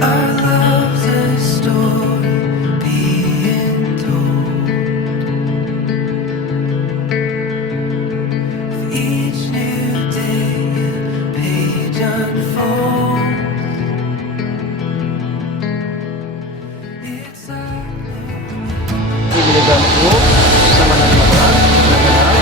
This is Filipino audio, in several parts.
Our love's a story being told. With each new day, a page unfolds. It's our Bibili gamit mo sa manang naganap.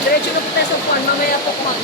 Diretso na po tayo sa Juan, mamaya po ma'am.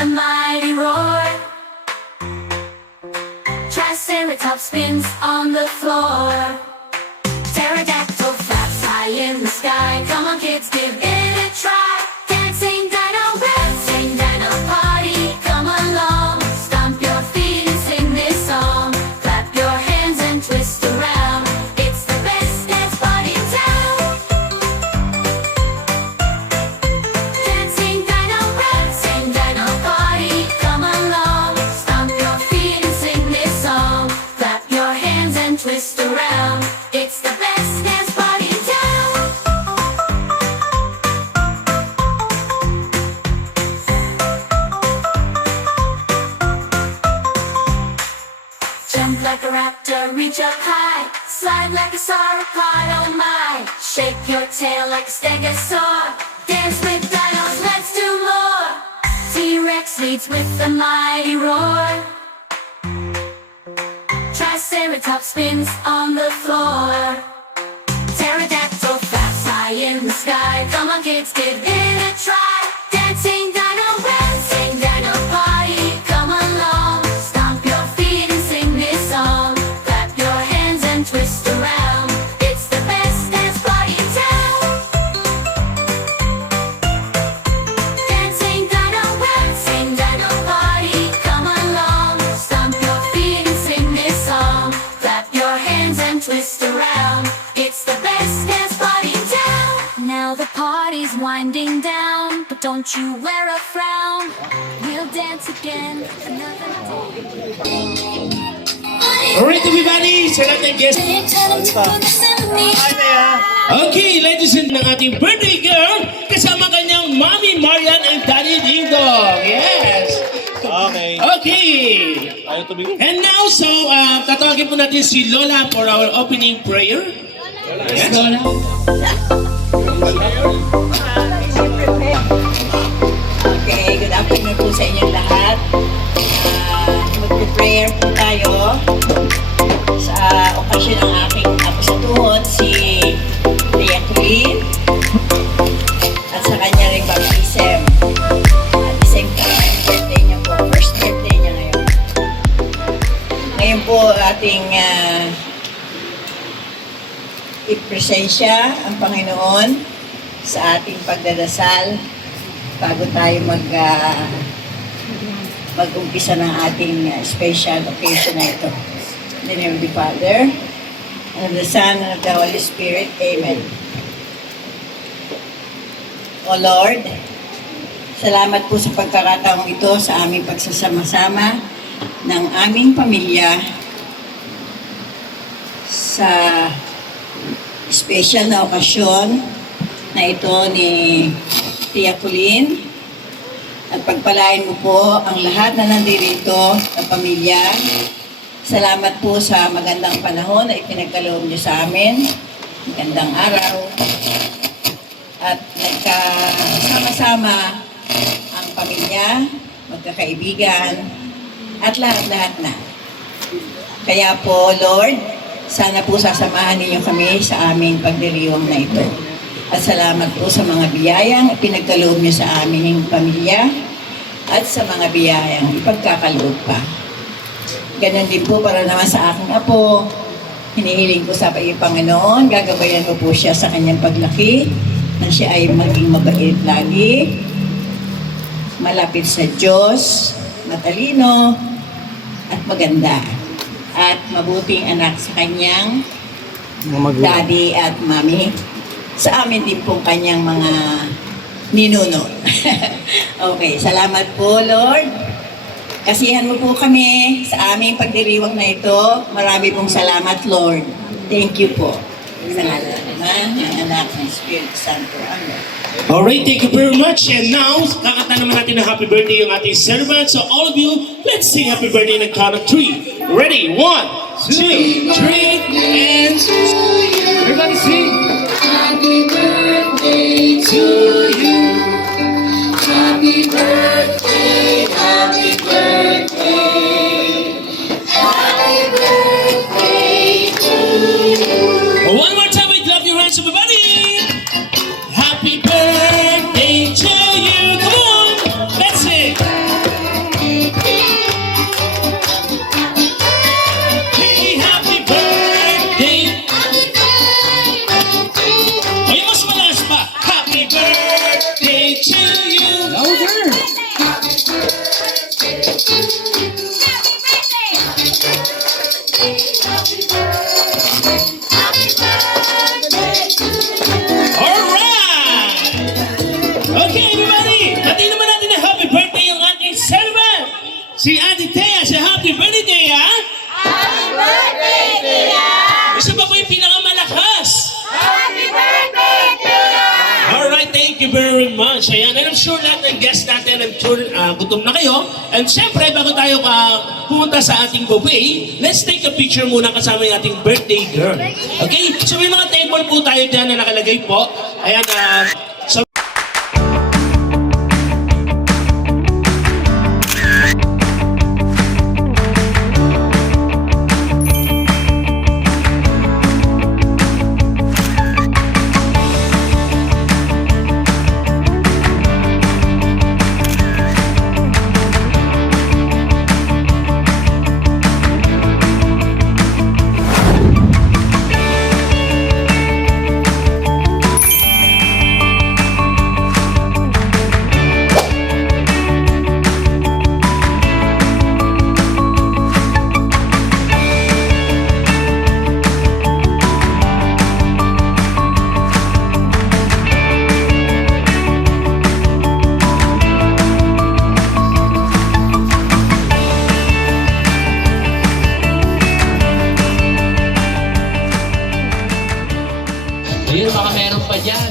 the mighty roar. Triceratops spins on the floor. Pterodactyl flaps high in the sky. Come on kids, give it a try. Dancing dino, dancing dino party. Come along, stomp your feet and sing this song. Clap your hands and twist around. It's the best dance party in town. Dancing dino party. Come along, stomp your feet and sing this song. Clap your hands and twist around. It's the best dance party in town. Jump like a raptor, reach up high. Slide like a sauropod, oh my. Shake your tail like a stegosaur. Dance with dinos, let's do more. T-Rex leads with the mighty roar. Triceratops spins on the floor. Pterodactyl flaps high in the sky. Come on kids, give it a try. Dancing dino party. Come along, stomp your feet and sing this song. Clap your hands and twist around. It's the best dance party in town. Dancing dino party. Come along, stomp your feet and sing this song. Clap your hands and twist around. It's the best dance party in town. Now the party's winding down, but don't you wear a frown. We'll dance again another day. Alright everybody, sa lahat ng guests. Okay, ladies and ng ating birthday girl, kasama kanyang Mommy Marian and Daddy Ding Dong. Yes! Okay. Okay! Ayaw tumigil. And now, so, tatawagin po natin si Lola for our opening prayer. Yes, Lola. Okay, good afternoon po sa inyong lahat. Magpe-prayer po tayo sa okasyon ng aking apo sa tuhod, si Tia Queen, at sa kanya ring baptism. At the same time, birthday niya po, first birthday niya ngayon. Ngayon po ating ipresensya ang Panginoon sa ating pagdadasal bago tayo mag-umpisa ng ating special occasion na ito. In the name of the Father, and of the Son, and of the Holy Spirit. Amen. O Lord, salamat po sa pagkakataong ito sa aming pagsasama-sama ng aming pamilya sa special na okasyon na ito ni Tia Colleen, at pagpalain mo po ang lahat na nandirito na pamilya. Salamat po sa magandang panahon na ipinagkaloob niyo sa amin. Magandang araw. At nagkasama-sama ang pamilya, magkakaibigan, at lahat-lahat na. Kaya po, Lord, sana po sasamahan ninyo kami sa aming pagdiriwang na ito. At salamat po sa mga biyayang ipinagkaloob niyo sa aming pamilya at sa mga biyayang ipagkakaloob pa. Ganon din po para naman sa aking apo. Hinihiling ko sa Panginoon, gagabayan ko po siya sa kanyang paglaki, na siya ay maging mabait lagi, malapit sa Diyos, matalino, at maganda. At mabuting anak sa kanyang daddy at mommy. Sa amin din pong kanyang mga ninuno. Okay, salamat po, Lord. Kasihan mo po kami sa aming pagdiriwang na ito. Marami pong salamat, Lord. Thank you po. Sa ngalan ng Ama, ng Anak, ng Espiritu Santo. Amen. Alright, thank you very much. And now, kakanta naman natin ng happy birthday yung ating celebrant. So all of you, let's sing happy birthday in a count of 3. Ready? 1, 2, 3, and everybody sing. Happy birthday to you. Happy birthday, happy birthday. Happy birthday to you. One more time, we clap your hands, everybody. Happy birthday to you. Come on, let's sing. siya yan. And I'm sure lahat ng guests natin, I'm sure gutom na kayo. And syempre, bago tayo pumunta sa ating buffet, let's take a picture muna kasama yung ating birthday girl. Okay? So may mga table po tayo dyan na nakalagay po. Ayan, so Ayun, baka meron pa dyan.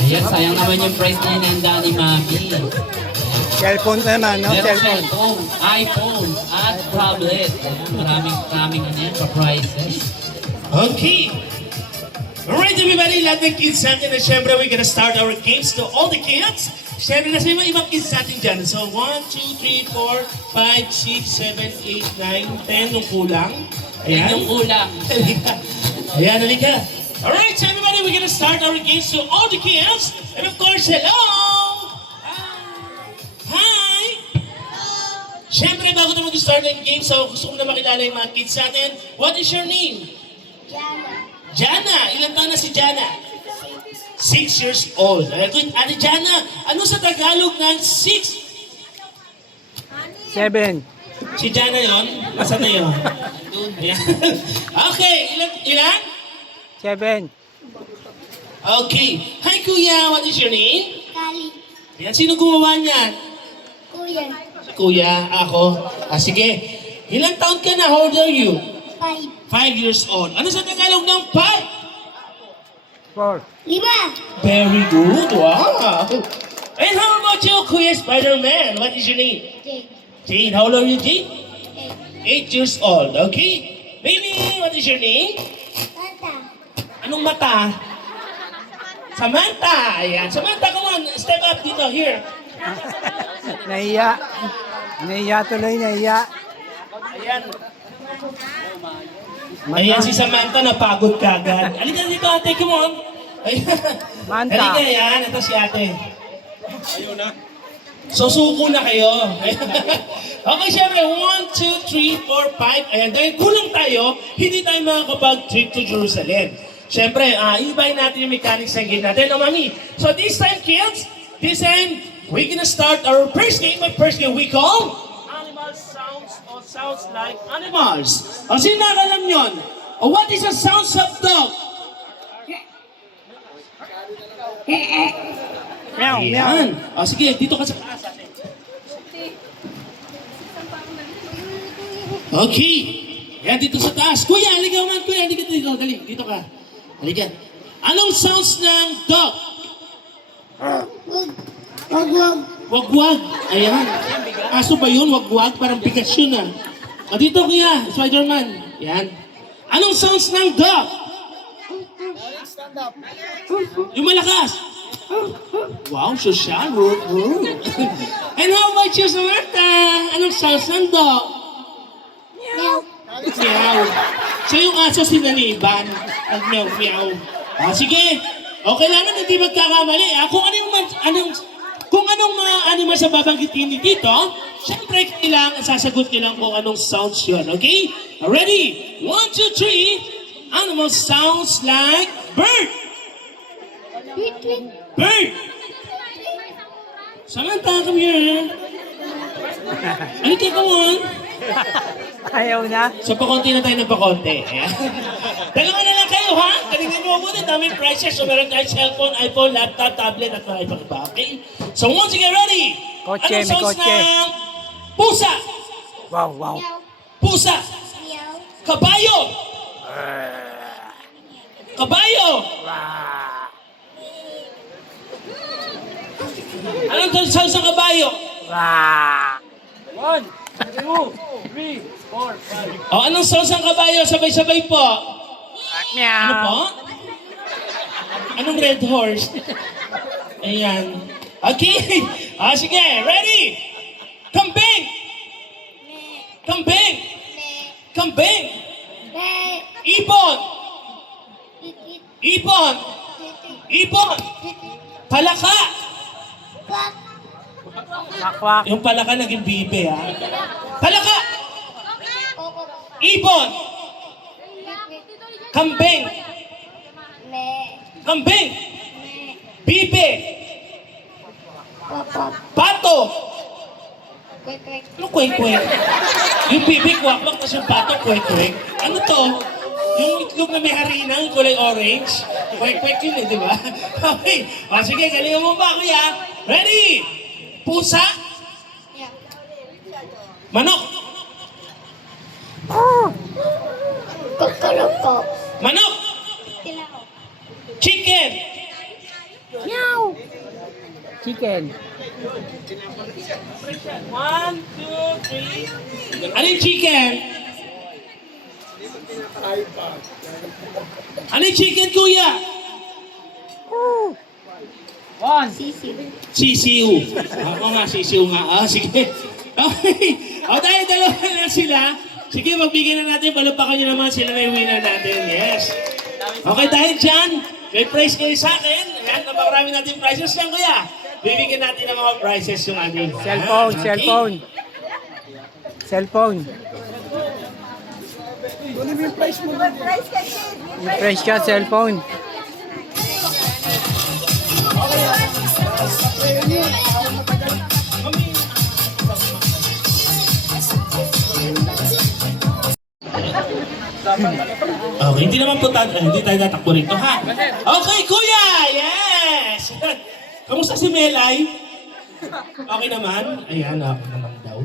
Ayan, sayang naman yung price na hinanda ni Mami. Cellphone pa naman, no? Meron Cellphone. cellphone, iPhone, at tablet. Ayan, maraming ano yan, pa-prices. okay. Alright everybody, lahat ng kids natin na syempre we're gonna start our games to all the kids. Syempre nasa mga ibang kids natin dyan. So 1, 2, 3, 4, 5, 6, 7, 8, 9, 10 yung kulang. Ayan yung kulang. Ayan, halika. Alright, so everybody, we're gonna start our games to all the kids. And of course, hello! Hi! Syempre, bago tayo mag-start ng game, so gusto ko na makilala yung mga kids natin. What is your name? Jana. Ilan taon na si Jana? 6 years old. Good. Ate Jana, ano sa Tagalog ng 6? 7. Si Jana yon? Asan na yun? Ayan. Okay, ilan? 7. Okay. Hi Kuya, what is your name? Kali. Ayan, sino gumawa niyan? Kuya. Kuya, ako. Sige. Ilang taon ka na? How old are you? 5. 5 years old. Ano sa Tagalog ng 5? 4. 5. Very good. Wow. And how about you, Kuya Spider-Man? What is your name? Jake. Jane. How old are you, Jane? 8. 8 years old. Okay. Baby, what is your name? Tata. Anong mata? Samantha. Ayan. Samantha, come on. Step up dito. Here. Nahiya. Nahiya tuloy, nahiya. Ayan. Ayan si Samantha, napagod ka agad. Halika dito ate, come on. Ayan. Manta. Halika yan, ito si ate. Ayun na. So suko na kayo. Okay, syempre, 1, 2, 3, 4, 5. Ayan, dahil kulang tayo, hindi tayo makakapag-trip to Jerusalem. Syempre, i-buy natin yung mechanics ng game natin. No, mami? So this time, kids, this time, we're gonna start our first game. My first game we call Animal Sounds or Sounds Like Animals. O, sino nakakalam yun? O, what is the sounds of dog? Meow, meow. Ayan. O, sige, dito ka sa taas. ate. Okay. Ayan, dito sa taas. Kuya, halika man. Kuya, halika dito. Dali, dito ka. Halika. Anong sounds ng dog? Wag. Wagwag. Ayan. Aso ba yun? Wagwag? Parang bigas yun ah. O, dito kuya, Spider-Man. Ayan. Anong sounds ng dog? Yung malakas. Wow, social. And how about you, Samantha? Anong sounds ng dog? Meow. Meow. So yung aso sinaniban. Ang meow, meow. Sige. Okay lang naman, hindi magkakamali. Kung anong mga animal sa babanggitin ni Tito, syempre kailangan sasagot niyo lang kung anong sounds yun. Okay? Ready? 1, 2, 3. Animal sounds like bird. Tweet, tweet. Bird. Samantha, come here. Halika, come on. Ayaw na. So, pakonti na tayo ng pakonti. Ayan. Dalawa na lang kayo, ha? Kanina mo muna, daming prices. So, meron tayo cellphone, iPhone, laptop, tablet, at mga ibang iba. Okay? So, once you get ready, Kotse, anong may sounds kotse. ng pusa? Wow, wow. Meow. Pusa. Meow. Kabayo. Kabayo. Anong salsa kabayo? Wow. 1, 2, 3, 4, 5. O, anong salsa kabayo? Sabay-sabay po. Meow. Ano po? Anong red horse? Ayan. Okay. Sige. Ready? Kambing! Kambing! Kambing! Ibon! Ibon! Ibon! Palaka! Wakwak. Yung palaka naging bibe, ha? Palaka! Ibon! Kambing! Kambing! Bibe! Pato! Ano kwek-kwek? Yung bibe, kwak-kwak, tapos yung pato, kwek-kwek. Ano to? Yung itlog na may harina, yung kulay orange. Kwek-kwek yun eh, di ba? Okay. O sige, galingan mo ba, kuya? Ready? Pusa? Manok? Kokoroko. Manok? Chicken? Chicken. 1, 2, 3. Ano yung chicken? Ano yung chicken, kuya? 1. Sisiu. Ako nga, sisiu nga. Sige. Okay. O, dahil dalawa na sila, sige, magbigyan na natin, palupakan nyo naman sila na yung winner natin. Yes. Okay, dahil dyan, may prize kayo sa akin. Ayan, napakarami natin prizes yan, kuya. Bibigyan natin ng mga prizes yung ating. Cellphone, Okay. cellphone. Cellphone. Yung price ka, cellphone. Okay, hindi naman po hindi tayo tatakbo rito, ha? Okay, kuya! Yes! Kamusta si Melay? Okay naman? Ayan, okay naman daw.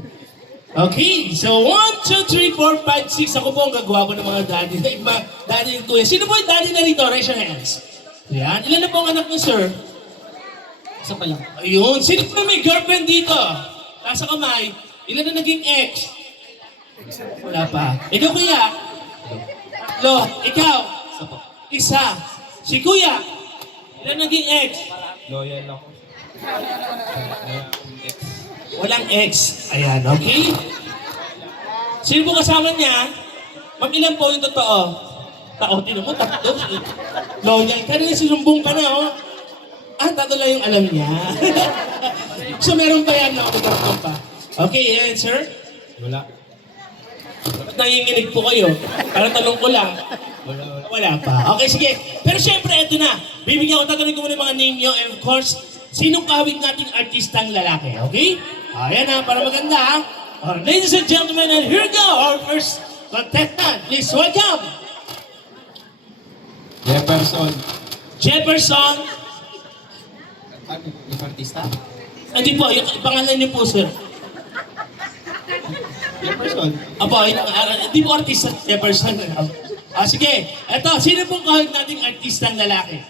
Okay, so 1, 2, 3, 4, 5, 6. Ako po ang gagawa ko ng mga daddy. Daddy and kuya. Sino po yung daddy na rito? Raise your hands. Ayan. Ilan na po ang anak niyo, sir? Isa pa lang. Ayun. Sino po may girlfriend dito? Nasa kamay. Ilan na naging ex? Wala pa. Ikaw, kuya? Lo, ikaw? Isa. Si kuya? Ilan naging ex? Loyal ako. Walang ex. Ayan, okay? Sino po kasama niya? Ma'am, ilan po yung totoo? Tinan mo, tatlo. Loyal ka na, sinumbong ka na, oh. Tatlo lang yung alam niya. So, meron pa yan, no? Meron pa. Okay, and sir? Wala. Ba't nanginginig po kayo? Para tanong ko lang. Wala pa. Okay, sige. Pero syempre, eto na. Bibigyan ko, tatanungin ko muna yung mga name nyo. And of course, sinong kawig nating artistang lalaki? Okay? Ayan na, para maganda, ha? Ladies and gentlemen, and here we go. Our first contestant. Please welcome. Jefferson. Jefferson. Ano? Yung artista? Hindi po, yung pangalan niyo po, sir. Jefferson. Apo, hindi po artista, Jefferson. Sige. Eto, sino pong kawig nating artistang lalaki?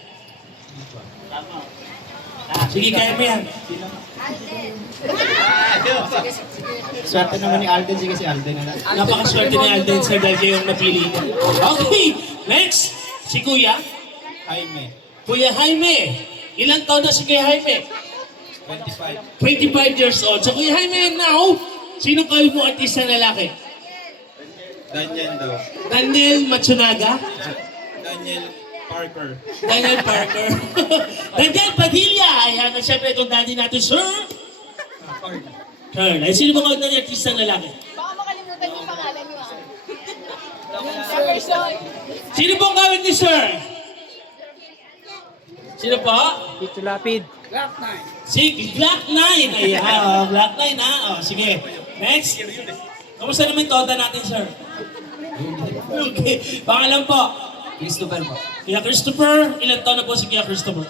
Sige, kaya mo yan. Swerte naman ni Alden. Sige si Alden na lang. Napakaswerte ni Alden, sir, dahil kayo ang napili niya. Okay, next. Si Kuya. Jaime. Kuya Jaime. Ilang taon na si Kuya Jaime? 25. 25 years old. So Kuya Jaime, now, sino kayo mo artista na lalaki? Daniel daw. Daniel Matsunaga? Daniel Parker. Daniel Parker. Daniel Padilla. Ayan, at syempre itong daddy natin, sir. Carl. Ay, sino ba kayo na artista na lalaki? Baka makalimutan yung pangalan niyo, Sino pong kawig ni sir? Sino po? Tito Lapid. Si Black 9. Ayan, Black 9 ha. Sige. Next. Kamusta naman yung toda natin, sir? Okay. Pangalan po? Christopher po. Kuya Christopher. Ilan taon na po si Kuya Christopher?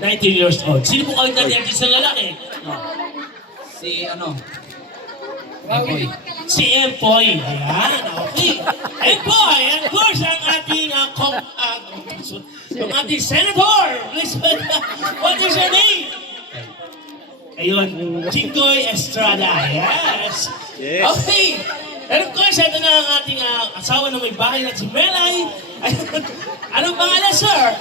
19 years old. Sino po kawig natin artista na lalaki? Si ano? Empoy. Si Empoy. Ayan, okay. Empoy, and of course, ang ating ang ating senator. Please, what is your name? Ayun, Jinggoy Estrada. Yes. Okay. And of course, ito na ang ating asawa na may bahay na si Melay. Ayun. Anong pangalan, sir?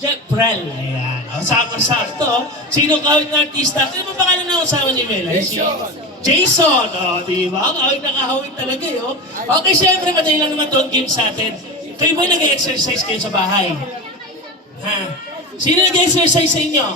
Jeff Prel. Ayan. O, sakto-sakto. Sino kahit na artista? Ano ba pangalan ng asawa ni Melay? Jason. O, di ba? Kahit nakahawig talaga, yun. Okay, syempre, madali lang naman itong game sa atin. Kayo ba nag-exercise kayo sa bahay? Ha? Sino nag-exercise sa inyo?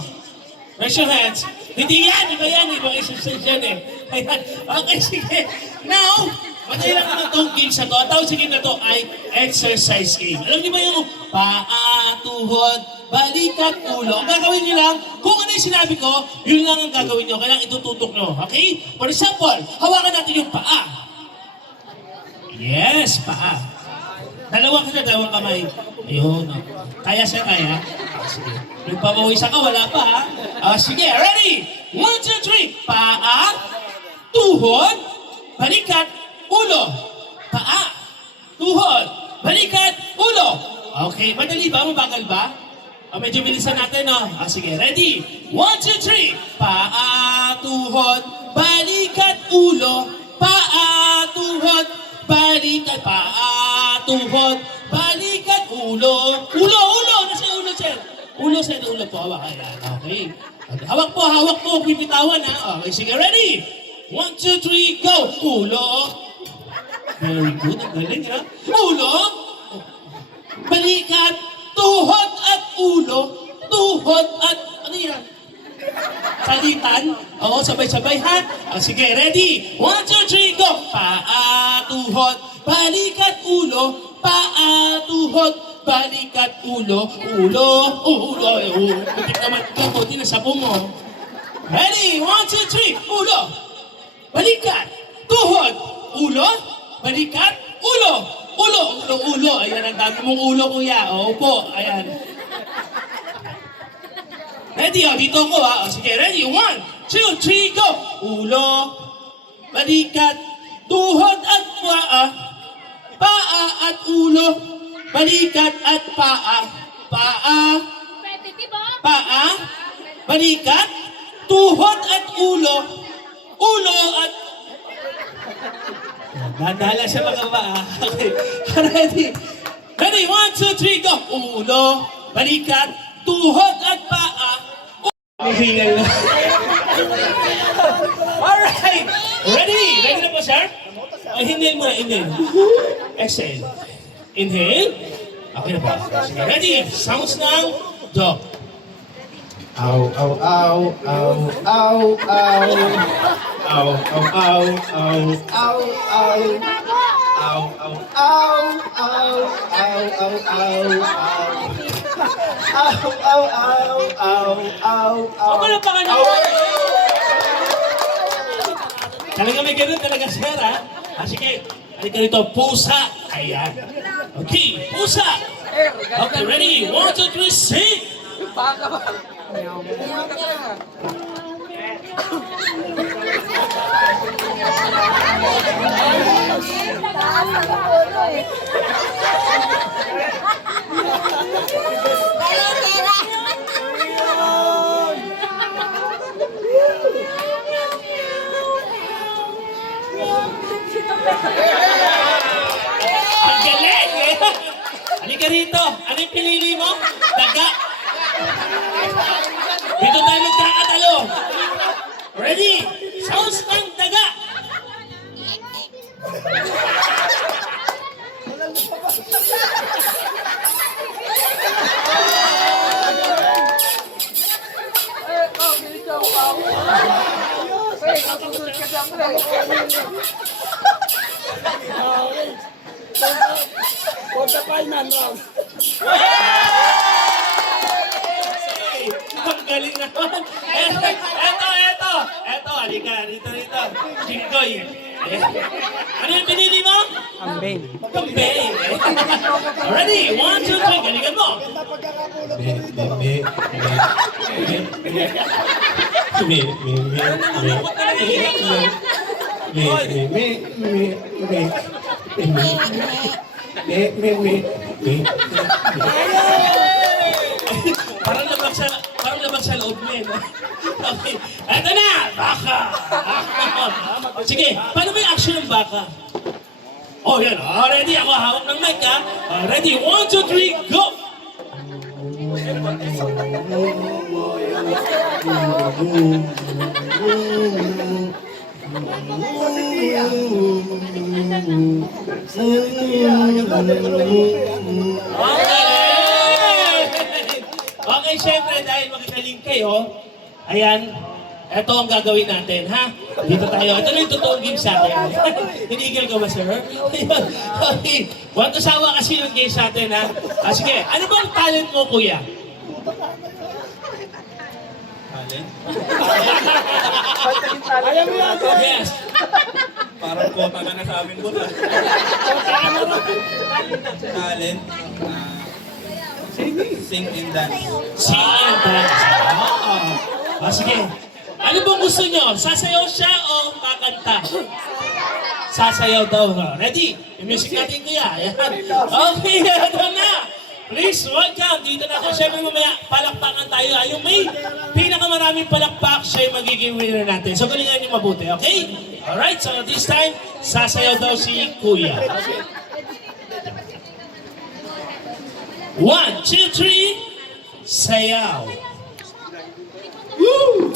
Raise your hands. Hindi yan, iba yan, ibang exercise yan eh. Ayan. Okay, sige. Now, madali lang naman itong games na to. Ang tawag sa game na to ay exercise game. Alam niyo ba yung paa, tuhod, balikat, ulo? Ang gagawin niyo lang, kung ano yung sinabi ko, yun lang ang gagawin niyo. Kailangan itututok niyo. Okay? For example, hawakan natin yung paa. Yes, paa. Dalawang kamay. Ayun. Kaya siya, kaya? Sige. Nagpapawisan ka, wala pa ha? Sige, ready? 1, 2, 3. Paa, tuhod, balikat, ulo. Paa, tuhod, balikat, ulo. Okay, madali ba? Mabagal ba? Medyo bilisan natin, no? Sige, ready? 1, 2, 3. Paa, tuhod, balikat, ulo. Paa, tuhod, balikat, paa, tuhod, balikat, ulo. Ulo! Nasa ulo, sir? Ulo, sir. Ulo po. Hawak. Ayan. Okay. Hawak po. Huwag bibitawan, ha? Okay, sige. Ready? 1, 2, 3, go! Ulo. Very good. Ang galing, ha? Ulo. Balikat. Tuhod at ulo. Tuhod at... Ano yan? Salitan. Oo, sabay-sabay, ha? Sige, ready? 1, 2, 3, go! Paa, tuhod, balikat, ulo. Paa, tuhod, balikat, ulo. Ulo. Butik naman ka, buti na sapo mo. Ready? 1, 2, 3, ulo. Balikat, tuhod, ulo. Balikat, ulo. Ulo. Ayan, ang dami mong ulo, kuya. Opo, ayan. Ready, dito ako ha. Sige, ready? 1, 2, 3, go! Ulo, balikat, tuhod at paa. Paa at ulo, balikat at paa. Paa, balikat, tuhod at ulo. Ulo at... Dandala siya mga paa. Okay, ready? Ready, 1, 2, 3, go! Ulo, balikat, tuhod at paa. Hingal na. Alright! Ready? Ready na po, sir? Inhale muna, inhale. Exhale. Inhale. Okay na po. Sige, ready? Sounds ng dog. Ow, ow, ow, ow, ow, ow. Ow, ow, ow, ow, ow, ow. Ow, ow, ow, ow, ow, ow, ow, ow. Ow, ow, ow, ow, ow, ow. Ako na pa ka na. Talaga may ganun talaga, sir, ha? Sige, halika rito. Pusa. Ayan. Okay, pusa. Okay, ready? 1, 2, 3, sing! Ang galing, eh! Halika rito. Ano yung pinili mo? Daga. Dito tayo magkakatalo. Ready? Sounds ng daga. Ang galing naman. Eto, halika, dito. Jinggoy. Ano yung pinili mo? Ambing. Kambing. Ready? 1, 2, 3. Galingan mo. Parang naman sa loob mo eh. No? Okay. Eto na! Baka! Sige, paano ba yung action ng baka? Oh, yan. Ready? Ako hawak ng mic, ha? Ready? 1, 2, 3, go! Okay, syempre, dahil magagaling kayo, ayan, ito ang gagawin natin, ha? Dito tayo. Ito na yung totoong game sa atin. Hinigil ka ba, sir? Okay. Walang kasawa kasi yung game sa atin, ha? Sige, ano ba ang talent mo, kuya? Talent? Yes. Parang kota ka na sa amin po. Talent? Sing and dance. Sing and dance. Sige. Ano bang gusto nyo? Sasayaw siya o kakanta? Sasayaw daw. Ready? Yung music natin kuya. Ayan. Okay, ito na. Please, welcome. Dito na ako. Siyempre mamaya, palakpakan tayo. Yung may pinakamaraming palakpak, siya yung magiging winner natin. So, galingan niyo mabuti, okay? Alright, so this time, sasayaw daw si Kuya. 1, 2, 3, sayaw. Woo!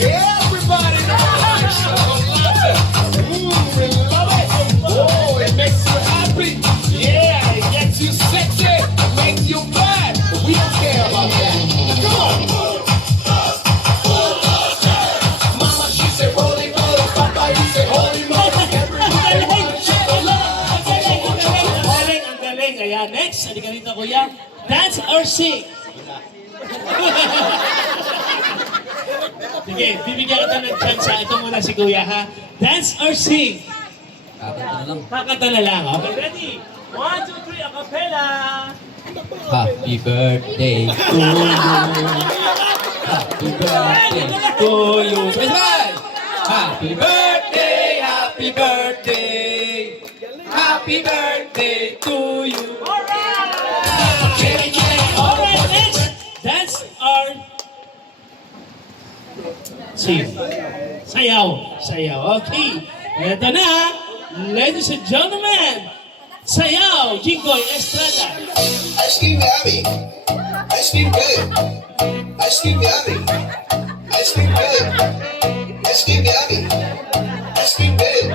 Everybody knows we love it. Oh, it makes you happy. Yeah, it gets you sexy. It makes you mad. But we don't care about that. Come on. Mama, she said, holy moly. Papa, he said, holy moly. Everybody shake the love. Ang galing. Ayan, next. Halika rito, Kuya. Dance or sing? Sige, bibigyan kita ng chance. Ito muna si Kuya, ha? Dance or sing? Kakanta na lang. Okay, ready? 1, 2, 3, acapella! Happy birthday to you. Happy birthday to you. Smile! Happy birthday, happy birthday. Happy birthday to you. Alright, next! Dance or sing? Sayaw. Sayaw. Okay. Ito na, ladies and gentlemen. Sayaw, Jingoy Estrada. Ice cream yummy. Ice cream good. Ice cream yummy. Ice cream good. Ice cream yummy. Ice cream good.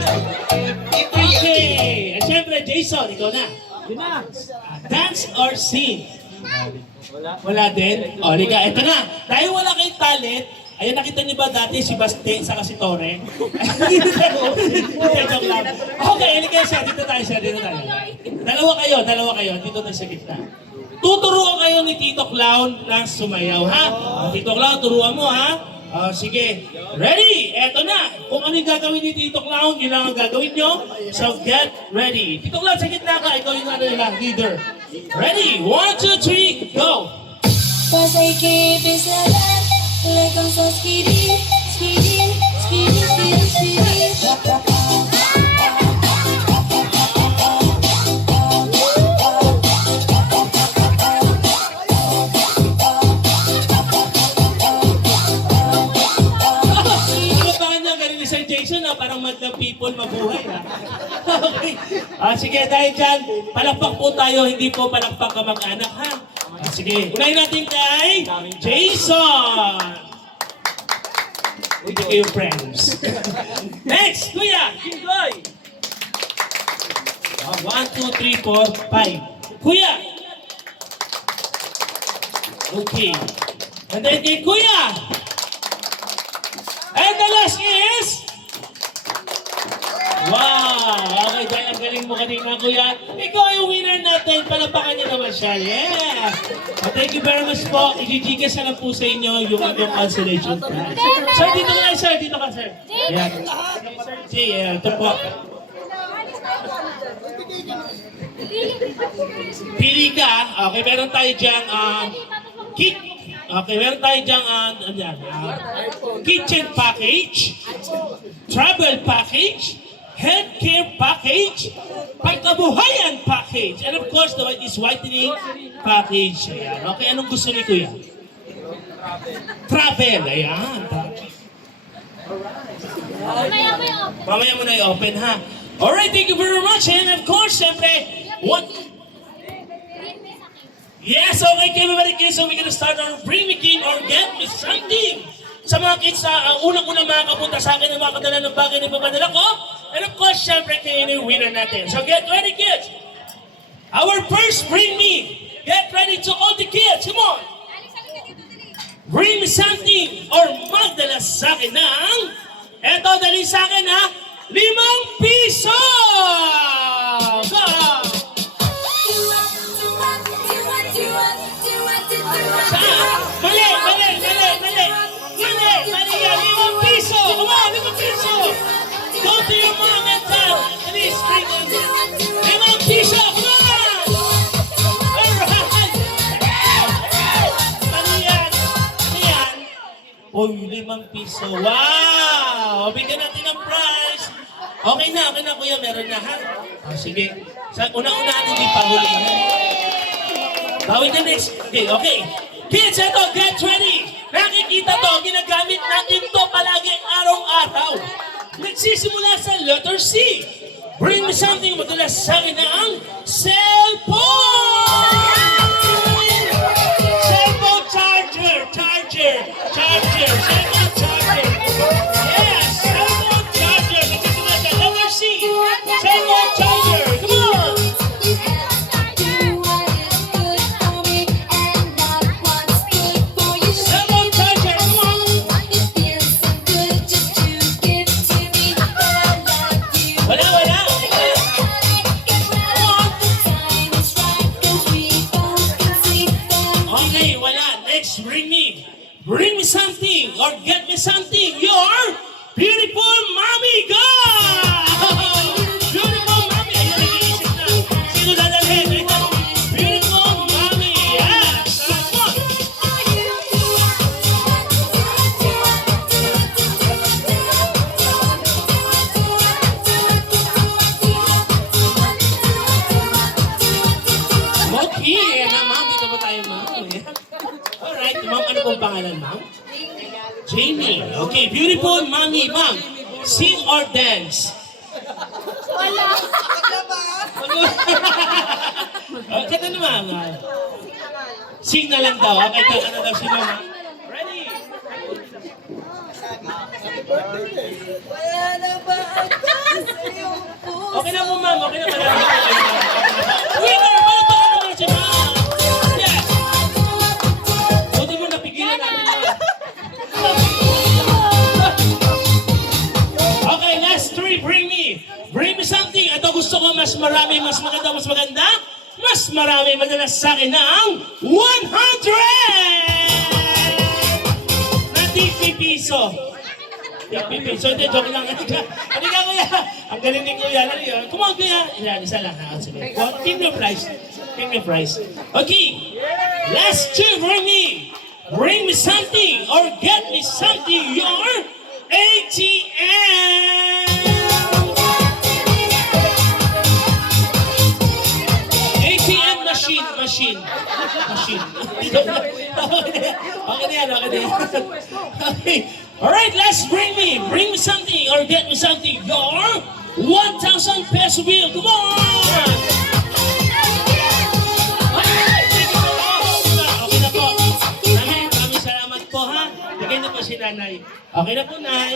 Super yummy. Okay. At syempre, Jason, ikaw na. Dance or sing? Wala din? O, Rika, ito na. Dahil wala kayong talent, ayun, nakita niyo ba dati si Baste sa si Tore? Joke lang. Okay, halika siya. Dito tayo. Dalawa kayo. Dito tayo sa gitna. Tuturuan kayo ni Tito Clown na sumayaw, ha? Tito Clown, turuan mo, ha? Sige. Ready? Eto na. Kung ano yung gagawin ni Tito Clown, yun lang ang gagawin nyo. So, get ready. Tito Clown, sa gitna ka. Ikaw yung leader. Ready? 1, 2, 3, go! Pasay que besarán, le canso skidin, skidin, skidin, skidin, skidin. Parang mad na people mabuhay, ha? Okay. Sige, dahil dyan, palakpak po tayo, hindi po palakpak kamag-anak, ha? Sige, unahin natin kay Jason! Hindi kayo friends. Next, Kuya! Jingoy! 1, 2, 3, 4, 5. Kuya! Okay. And then kay Kuya! And the last is... Wow! Okay, dahil ang galing mo kanina, Kuya. Ikaw yung winner natin. Palapakan niyo naman siya. Yeah! Thank you very much po. Igigigas na lang po sa inyo yung inyong cancellation prize. Sir, dito ka, sir. Dito ka, sir. Yeah. Sir, ito po. Pili ka. Okay, meron tayo diyang kit. Okay, meron tayo diyang kitchen package, travel package, healthcare package, pagkabuhayan package, and of course, the is whitening package. Ayan. Okay, anong gusto ni Kuya? Travel. Ayan. Mamaya mo na i-open, ha? Alright, thank you very much. And of course, siyempre, what? Yes, okay, everybody, kids. So we're gonna start our Bring Me King or Get Me Something. Sa mga kids na unang-unang makakapunta sa akin na makadala ng bagay na ipapadala ko. And of course, syempre, kayo yung winner natin. So get ready, kids. Our first Bring Me. Get ready to all the kids. Come on. Bring me something or magdala sa akin ng, eto, dali sa akin ha, 5 piso! Go! Saan? Mali yan, 5 piso! Come on, 5 piso! Go to your mom and dad. Please, bring them. 5 piso! Come on! Oy, 5 piso. Wow! Bigyan natin ng prize. Okay na, kuya. Meron na, ha? Oh, sige. Sa una-una, hindi pa huli. Bawin na next. Okay. Kids, ito, get ready. Nakikita to, ginagamit natin to palagi araw-araw. Nagsisimula sa letter C. Bring me something, madalas sa akin na ang cellphone! Cellphone charger. Cellphone charger. Yes, cellphone charger. Nagsisimula sa letter C. Cellphone charger. Come on! Cellphone charger. Come on! Wala. Okay, wala. Next, bring me something or get me something. Your beautiful mommy. Go! Beautiful mommy. Ayun, nag-iisip na. Sino dadalhin? Ito. Beautiful mommy. Yes. Come on. Okay. Ma'am, dito ba tayo, ma'am? Alright, ma'am, ano pong pangalan, ma'am? Jamie. Okay, beautiful mommy, ma'am. Sing or dance? Wala. Okay, na naman. Sing na lang daw. Okay, ito na daw si mama. Ready? Wala na ba ako sa iyong puso? Okay na po, ma'am. Okay na pala. Winner! Palatakan naman si ma'am. Yes! Buti mo napigilan natin na. Okay, last 3. Bring me something. Ito gusto ko mas marami, mas maganda. Mas marami madalas sa akin ng 100! Na 50 piso. 50 piso. Hindi, joke lang. Halika, kuya. Ang galing ni kuya. Come on, kuya. Yan, isa lang. Sige. Team your prize. Okay. Last 2, bring me something or get me something. Your ATM. ATM machine. Okay na yan. Okay. Alright, let's bring me something or get me something. Your 1,000 peso bill. Come on! Okay na po. Maraming salamat po, ha? Bigay na po si nanay. Okay na po, nay.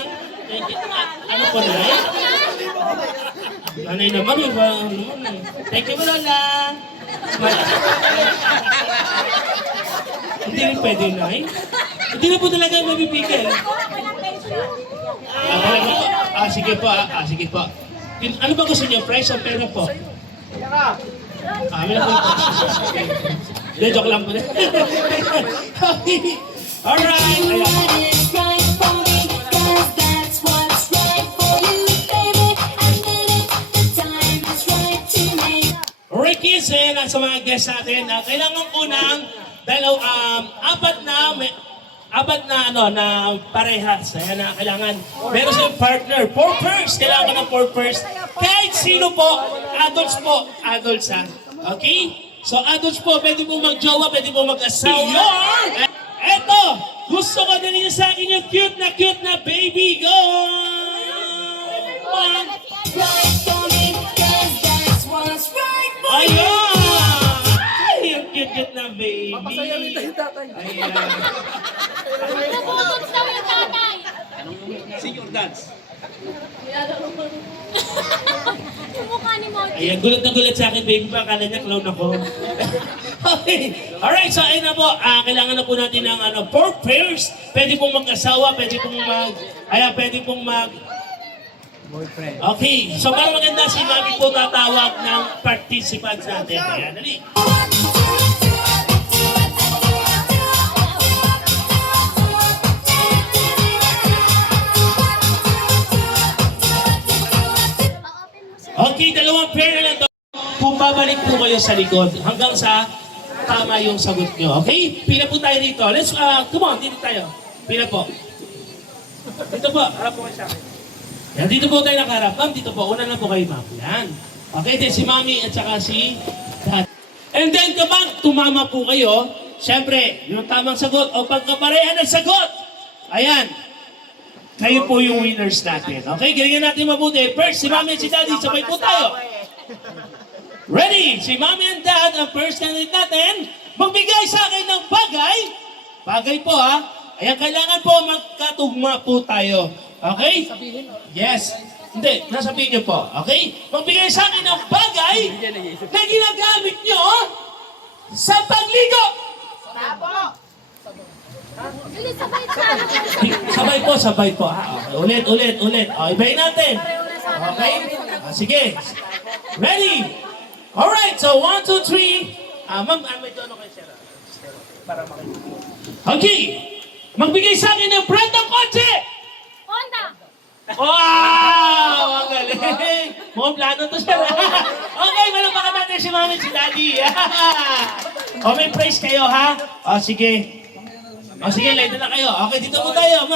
Ano po, nay? Nanay naman, iba. Thank you, Lola. Hindi rin pwede, nay. Hindi na po talaga mabibigay. Sige po. Ano ba gusto niyo? Price o pera po? Meron po yung price. Hindi, joke lang po. Okay. Alright. Alright, kids, sa mga guests natin, kailangan unang apat na apat na na parehas. Ayan na, kailangan. Meron siyang partner. 4 pairs. Kailangan ng 4 pairs. Kahit sino po, adults po. Adults ha. Okay? So adults po, pwede po mag-jowa, pwede po mag-asawa. Eto, gusto ko din niyo sa akin yung cute na baby. Go! Ayan! Ay, yung cute na baby. Ayan. Nabubugs daw yung tatay. Sing your dance. Yung mukha ni Mochi. Ayan, gulat na gulat sa akin, baby pa. Akala niya clown ako. Okay. Alright, so ayun na po. Kailangan na po natin ng 4 pairs. Pwede pong mag-asawa, pwede pong pwede pong Boyfriend. Okay, so para maganda si Mami po tatawag ng participants natin. Ayan, dali. Okay, dalawang pair na lang daw. Pumabalik po kayo sa likod hanggang sa tama yung sagot nyo. Okay? Pila po tayo dito. Let's, come on, dito tayo. Pila po. Dito po, harap po kayo sa akin. Yan, dito po tayo nakaharap. Ma'am, dito po. Una na po kayo, ma'am. Yan. Okay, then si Mami at saka si Dad. And then kapag tumama po kayo, syempre, yung tamang sagot o pagkaparehan ng sagot, ayan, kayo po yung winners natin. Okay, galingan natin mabuti. First, si Mami at si Daddy, sabay po tayo. Ready? Si Mami and Dad, ang first candidate natin, magbigay sa akin ng bagay. Bagay po ha. Ayan, kailangan po magkatugma po tayo. Okay? Yes. Hindi, nasabihin niyo po. Okay? Magbigay sa akin ng bagay na ginagamit niyo sa pagligo. Bilis, sabay na tayo. Sabay po. Ha? Okay. Ulit. O, ibayin natin. Okay? Sige. Ready? Alright, so 1, 2, 3. Ma'am, may doon kayo, Sarah. Para makikita. Okay. Magbigay sa akin ng brand ng kotse. Honda. Wow! Ang galing! Mukhang plano to, sir. Okay, malapakan natin si Mami at si Daddy. O, may praise kayo, ha? O, sige. O, sige, light na kayo. Okay, dito po tayo.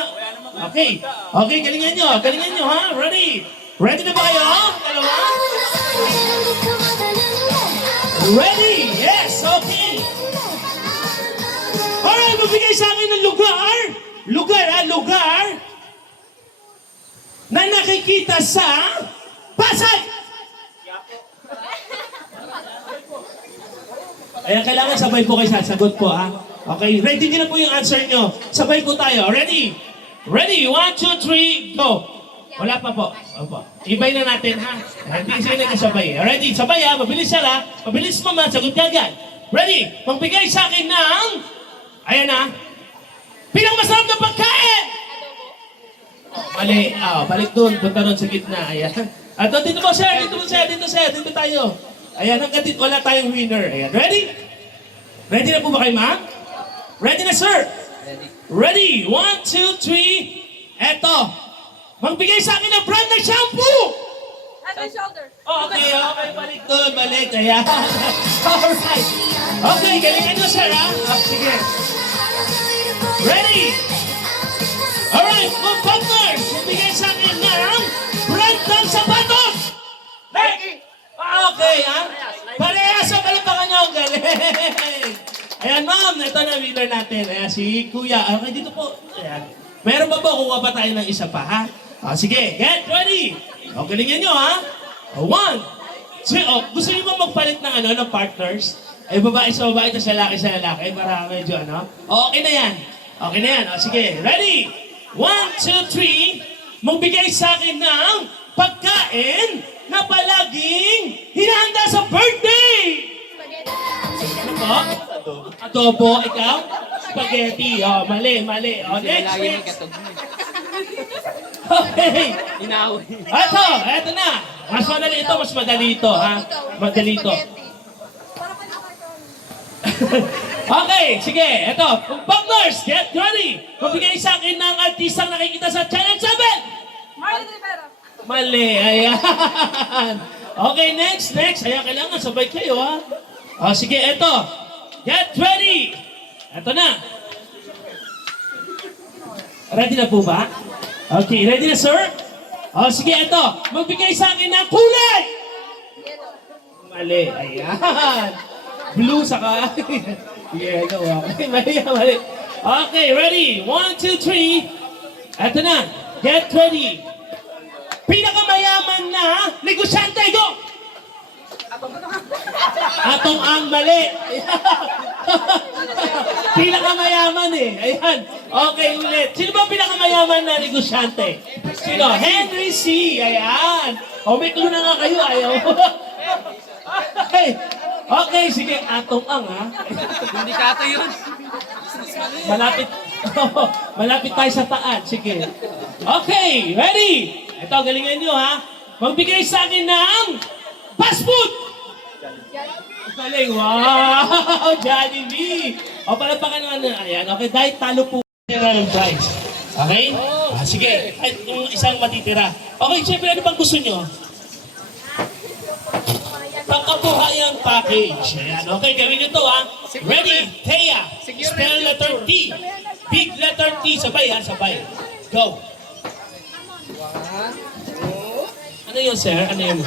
Okay. Okay, galingan nyo, ha? Ready? Ready na ba kayo? Dalawa? Ready? Yes, okay. Alright, magbigay sa akin ng lugar. Lugar na nakikita sa Pasay. Ayan, kailangan sabay po kayo sasagot po, ha? Okay, ready nyo na po yung answer nyo. Sabay po tayo. Ready? Ready? 1, 2, 3, go. Wala pa po. Opo. Ibay na natin, ha? Hindi sila nagkasabay. Ready? Sabay, ha? Mabilis siya, ha? Mabilis mama. Sagot ka agad. Ready? Magbigay sa akin ng... Ayan, ha? Pinakamasarap na pagkain! Mali. Balik doon. Punta doon sa gitna. Ayan. At dito po, sir. Dito tayo. Ayan, hanggang dito. Wala tayong winner. Ayan. Ready? Ready na po ba kayo, ma'am? Ready na, sir? Ready? 1, 2, 3. Eto. Magbigay sa akin ng brand ng shampoo! Head and shoulder. Okay. Balik doon. Balik. Ayan. Alright. Okay, galingan nyo, sir, ha? Sige. Ready? Alright, mga partners, bigay sa akin ng brand ng sapatos! Nike! Okay, ha? Parehas sa palapakan nyo, galing! Ayan, ma'am, ito na winner natin. Ayan, si Kuya. Okay, dito po. Ayan. Meron pa ba? Kuha pa tayo ng isa pa, ha? Sige, get ready! O, galingan nyo, ha? 1, 2, gusto nyo bang magpalit ng partners? Ay, babae sa babae, tapos lalaki sa lalaki, para medyo Okay na yan. Okay na yan. O, sige, ready? 1, 2, 3. Magbigay sa akin ng pagkain na palaging hinahanda sa birthday! Ano po? Adobo, ikaw? Spaghetti. O, mali. O, next. Okay. Eto na. Mas madali ito, ha? Madali ito. Okay, sige, eto. Partners, get ready. Magbigay sa akin ng artistang nakikita sa Channel 7. Marlon Rivera. Mali, ayan. Okay, next. Ayan, kailangan sabay kayo, ha? O, sige, eto. Get ready. Eto na. Ready na po ba? Okay, ready na, sir? O, sige, ito. Magbigay sa akin ng kulay! Mali. Ayan. Blue saka yellow. Okay, mali. Okay, ready? 1, 2, 3. Eto na. Get ready. Pinakamayaman na negosyante, go! Atong ang mali. Pinakamayaman eh. Ayan. Okay, ulit. Sino ba pinakamayaman na negosyante? Sino? Henry C. Ayan. O, may clue na nga kayo. Ayaw. Okay, sige. Atong ang, ha? Hindi ka ito yun. Malapit. Malapit tayo sa taan. Sige. Okay, ready? Ito, galingan nyo, ha? Magbigay sa akin ng fast food! Galing. Wow! Jollibee! O, palapakan naman na. Ayan, okay. Dahil talo po ng prize. Okay? Sige. Ay, yung isang matitira. Okay, siyempre, ano bang gusto nyo? Pangkabuhayang package. Ayan, okay, gawin nyo to, ha? Ready? Thea. Spell letter T. Big letter T. Sabay, ha? Sabay. Go. Ano yun, sir? Ano yun?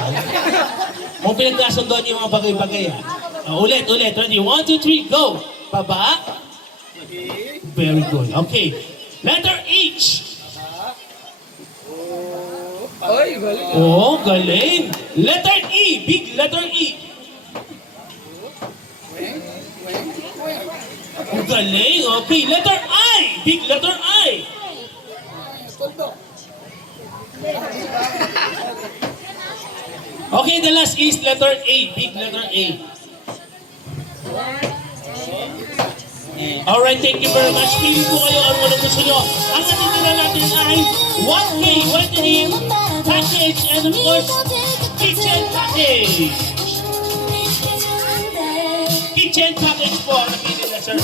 Kung pinagkasundoan niyo yung mga bagay-bagay, ha? Ulit. Ready? 1, 2, 3, go. Baba. Very good. Okay. Letter H. Ay, galing. Oh, galing. Letter E. Big letter E. Oh, galing. Okay. Letter I. Big letter I. Okay, the last is letter A. Big letter A. Alright, thank you very much. Pili po kayo ang mga gusto nyo. Ang natitira natin ay 1K whitening package and of course, kitchen package. Kitchen package po ang napili na, sir.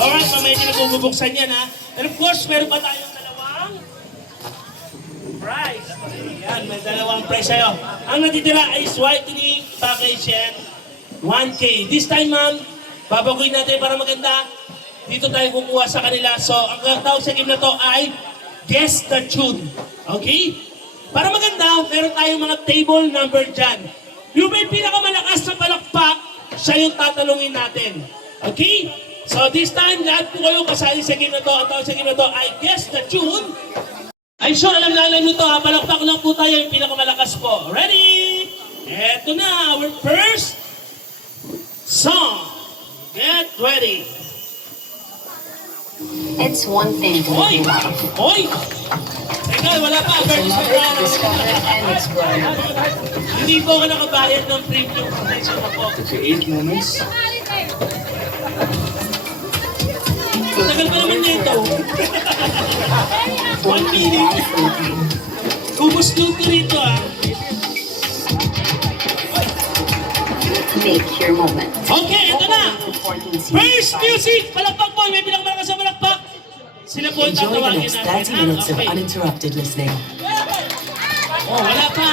Alright, mamaya nyo na bubuksan yan, ha. And of course, meron pa tayong dalawang prize. Ayan, may dalawang prize sa'yo. Ang natitira is whitening package and 1K. This time, ma'am, babaguhin natin para maganda. Dito tayo kukuha sa kanila. So, ang tawag sa game na to ay Guess the Tune. Okay? Para maganda, meron tayong mga table number dyan. Yung may pinakamalakas na palakpak, siya yung tatalungin natin. Okay? So, this time, lahat po kayo kasali sa game na to. Ang tawag sa game na to ay Guess the Tune. I'm sure alam nyo to, ha? Palakpak lang po tayo yung pinakamalakas po. Ready? Eto na, our first song. Get ready. It's one thing to Oy! be loved. Oy! Teka, wala pa. To love it, discover it, and explore. Hindi po ako nakabayad ng premium protection ako. To create moments. Tagal pa naman nito. 1 minute. Ubus luto rito, ah. Make your moment. Okay, ito na. First music! Palakpak po! May pinakamalakas sa palakpak. Sila po ang Enjoy the tatawagin next natin. 30 minutes of Okay. uninterrupted listening. Oh, wala pa.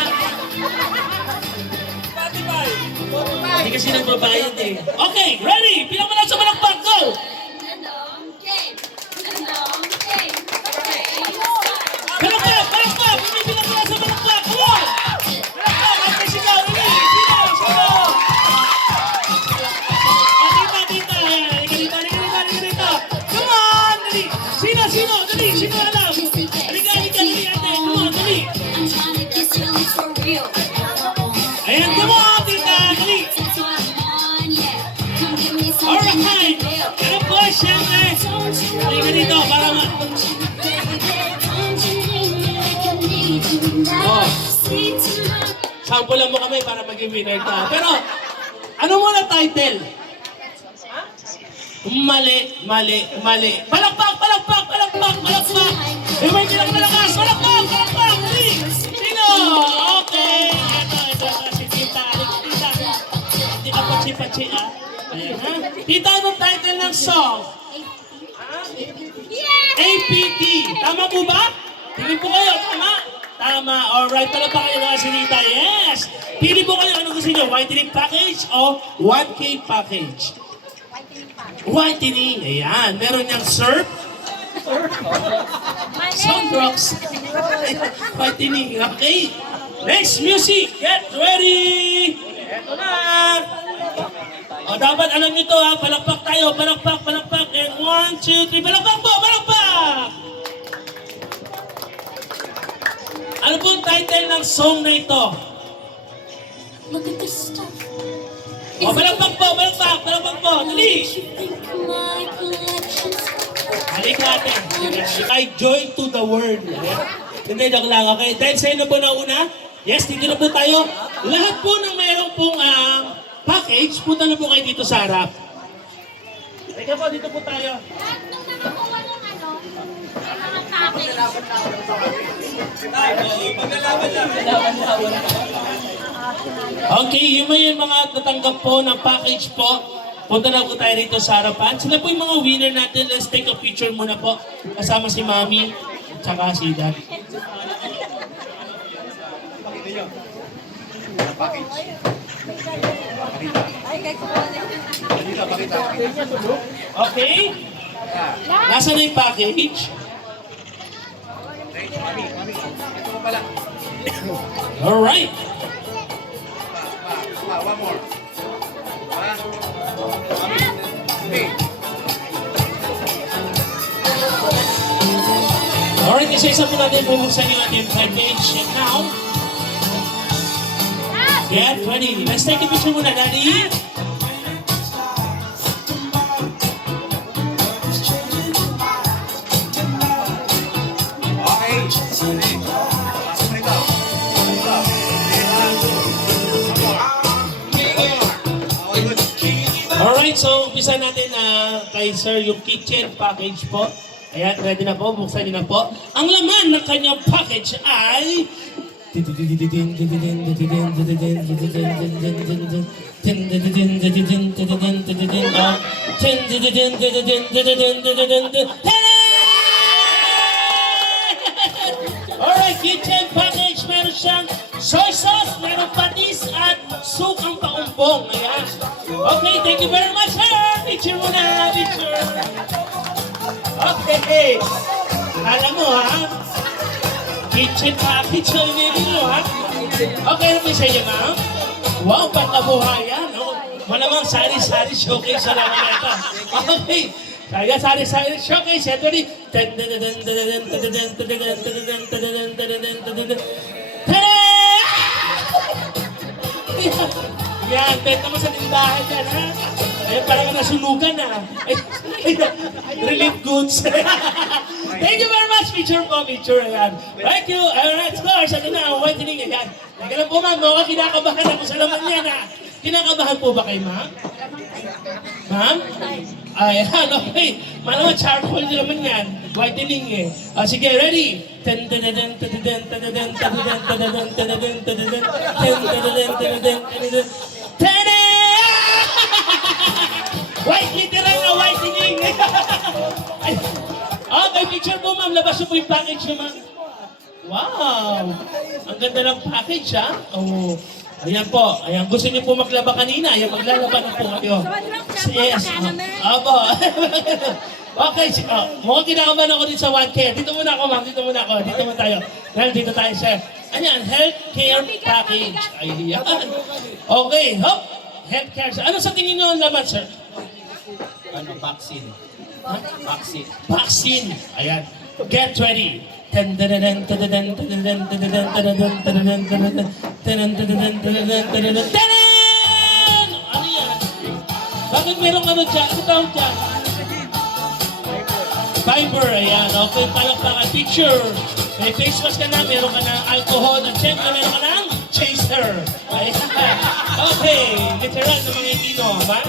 Hindi kasi nagbabayad eh. Okay, ready? Pinakamalakas sa palakpak. Go! Palakpak! Palakpak! May pinakamalakas sa palakpak. Come on! Palakpak! At may sigaw. Ready? Sigaw! Sigaw! Dito. Halika dito. Come on! Dali. Sino? Dali. Sino alam? Halika, dali ate. Come on, dali. Ayan, come on, tita. Dali. Alright. Ano po, syempre. Halika dito para Oh. Sample mo kami para maging winner ka. Pero, ano muna title? Mali. Palakpak! Eh, may pinakamalakas! Palakpak! Dali! Sino? Okay. Ito. Si Tita. Tita. Hindi ka pachi-pachi, ah. Ayan, ha? Tita, anong title ng song? APT. Tama po ba? Tingin po kayo. Tama. Alright. Palakpak kayo nga si Tita. Yes! Pili po kayo. Ano gusto nyo? Whitening package o 1K package? Whitening. Ayan. Meron niyang surf. Sound rocks. Patinig. Okay. Next music. Get ready. Eto na. O, dapat alam nyo to ha. Palakpak tayo. Palakpak, palakpak. And 1, 2, 3. Palakpak po. Palakpak. Ano po ang title ng song na ito? Look at this stuff. O, palakpak po. Palakpak. Palakpak po. Dali. Think my collection's Halik natin. I joy to the world. Hindi, joke lang. Okay, dahil sa inyo po na una, yes, dito na po tayo. Lahat po ng mayroong pong package, punta na po kayo dito sa harap. Teka po, dito po tayo. Lahat nung nakakuha ng ano, mga package. Okay, yung may mga natanggap po ng package po, punta na po tayo rito sa harapan. Sila po yung mga winner natin. Let's take a picture muna po. Kasama si Mami, at saka si Dad. Okay? Nasaan na yung package? Alright. One more. Alright, isa-isa po natin bubuksan yung ating package. And now, get ready. Let's take a picture muna, Daddy. Okay. Pasok mo rito. Okay, good. Alright, so umpisa natin kay Sir yung kitchen package po. Ayan, ready na po, buksan niyo na po. Ang laman ng kanyang package ay... Alright, kitchen package, meron siyang soy sauce, meron patis at sukang paumbong. Ayan. Okay, thank you very much, sir. Picture muna, picture. Okay. Alam mo, ha? Kitchen package na nilili mo, ha? Okay, ano sa inyo, ma'am? Wow, pagkabuhayan, no? Malamang sari-sari showcase sa lang ito. Okay. Kaya sari-sari showcase. Ito rin. Yan, benta mo sa tindahan yan, ha? Ay, parang nasunugan na. Relief goods. Thank you very much, picture po, picture. Ayan. Thank you. Alright, scores. Ano na, ang whitening. Ayan. Teka lang po, ma'am. Mukhang kinakabahan ako sa laman yan, ha? Kinakabahan po ba kayo, ma'am? Ma'am? Ayan, okay. Malamang charcoal din naman yan. Whitening eh. Sige, ready? White, literal na whitening. Okay, picture po ma'am. Labas po yung package nyo ma'am. Wow! Ang ganda ng package ha. Oh. Ayan po. Ayan. Gusto niyo po maglaba kanina. Ayan, maglalaba na po kayo. Yes. Abo. Okay. Mukhang kinakabahan ako dito sa 1K. Dito muna ako ma'am. Dito muna ako. Dito muna tayo. Dahil dito tayo sir. Ayan. Healthcare package. Ayan. Okay. Hop. Healthcare. Ano sa tingin nyo ang laman sir? Ano, vaccine. Vaccine. Vaccine. Ayan. Get ready. Ano yan? Bakit merong ano dyan? Ano tawag dyan? Fiber. Ayan. Okay, palakpakan. Picture. May face mask ka na, meron ka ng alcohol, at syempre meron ka ng chaser. Ayan. Okay. Literal na mga Pilipino. Ba?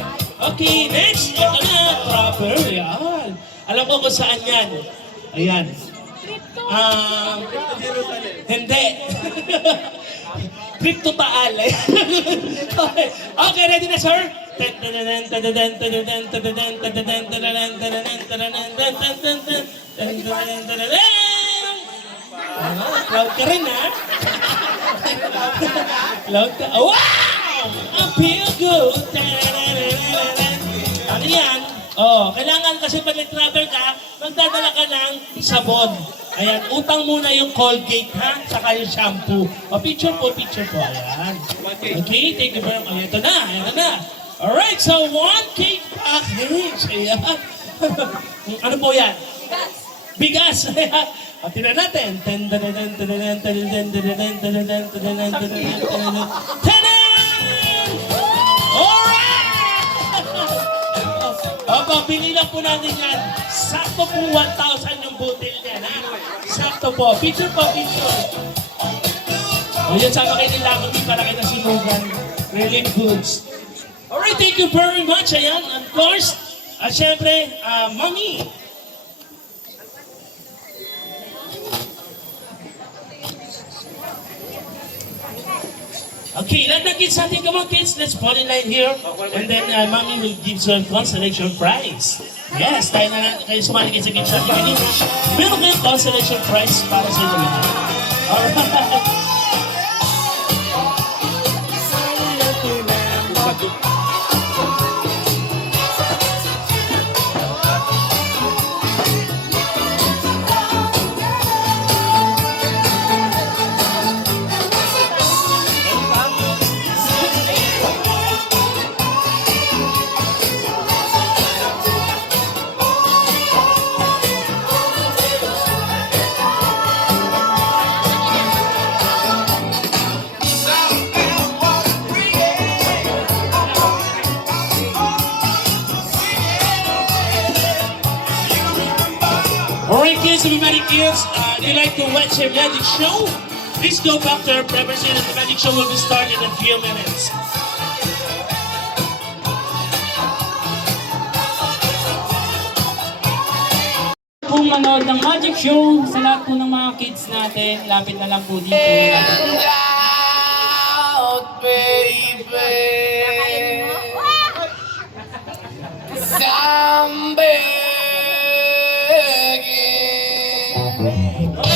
Okay, next. Ito na. Proper. Ayan. Alam ko kung saan yan. Ayan. Hindi. Trip to Taal. Okay. Okay, ready na, sir? Cloud ka rin, ha? Cloud ka. Wow! I feel good. Ano yan? Oh, kailangan kasi pag nag-travel ka, magdadala ka ng sabon. Ayan, utang muna yung Colgate ha, saka yung shampoo. O, picture po, ayan. Okay, thank you very much. Ito na. Alright, so 1K package. Ayan. Ano po yan? Bigas. Ayan. O, tingnan natin. Opo, binilang po natin yan. Sakto po 1,000 yung butil niyan, ha? Sakto po. Picture po, picture. O, yun sama kayo nila kung di para kayo nasunugan. Really goods. Alright, thank you very much. Ayan, of course. At syempre, Mami. Okay, let the kids natin. Come on, kids. Let's fall in line here. And then, Mommy will give you a consolation prize. Yes, tayo na kayo sumali kayo sa kids natin. Meron kayong consolation prize para sa inyo. Alright. Alright kids, everybody kids, if you like to watch a magic show, please go back to our premises and the magic show will be starting in a few minutes. Kung manood ng magic show, sa lahat po ng mga kids natin, lapit na lang po dito. Okay,